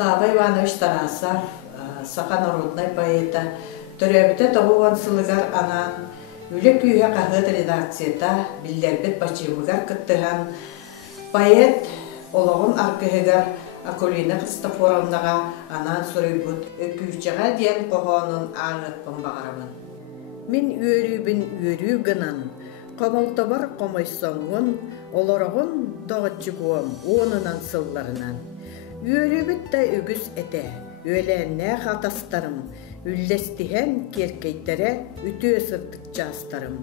Сава Иванович Тарасов, саха народный поэта, төрөбүтэ тоғуан сылыгар анан, үлі күйе қағыт редакцията билдербет бачымыгар кыттыған поэт олоғын аркыгар Акулина Христофоровнаға анан сұрыйбыт өкүйчіға ден қоғанын аңытпын бағарамын. Мен үйрүбін үйрү гынан, қомалтабар қомайсоңын, олорағын доғытчығуым онынан сылларынан. Үйрүбіт та үгіз әте, өләнне қатастарым, үллестіген керкейттері үті сыртық жастарым.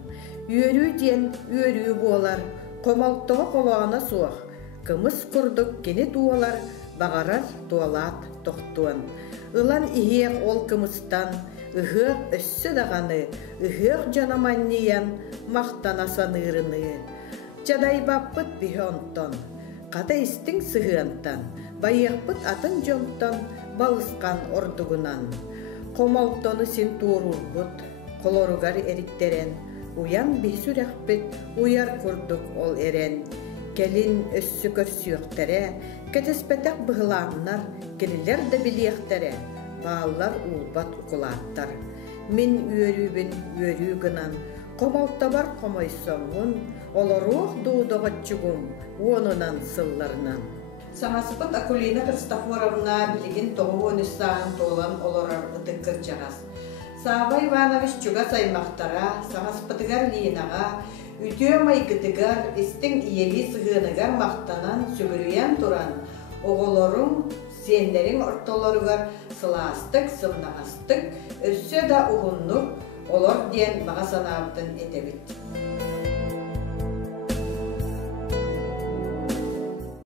Үйрү ден үйрү болар, қомалтығы қолағына суақ, кымыс құрдық кені туалар, бағарар туалат тоқтуан. Илан ихең ол кымыстан, ыхық өссі дағаны, ыхық жанаманниян, мақтана санырыны. Жадай баппыт бихонтон, қата істің сығыантан, байықпыт атын жонтан, балысқан ордығынан. Қомалтоны сен туырурбыт, қолоругар эриктерен, уян бейсүрәқпет, уяр құрдық ол эрен. Келин өссі көрсүйіқтері, кәтеспетек бұғыланнар, келілер де біліқтері, бағалар ұлбат ұқылаттар. Мен үйрүбін үйрү гынан, қомалтабар қомайсоңын, оларуық дуудағатчығым, онынан сылларынан. Саңасыпыт Акулина Христофоровна білген тоғуын үстағын толан оларар ұтыққыр жағас. Сава Иванович чуга саймақтара, саңасыпытығар линаға, үтіе майкытыгар, істің иеби сығынығар мақтанан сүгірүйен тұран, оғыларың, сендерің ортоларығар сыластық, сымнағастық, өссе да ұғыннық, олар ден маға санабытын етебет.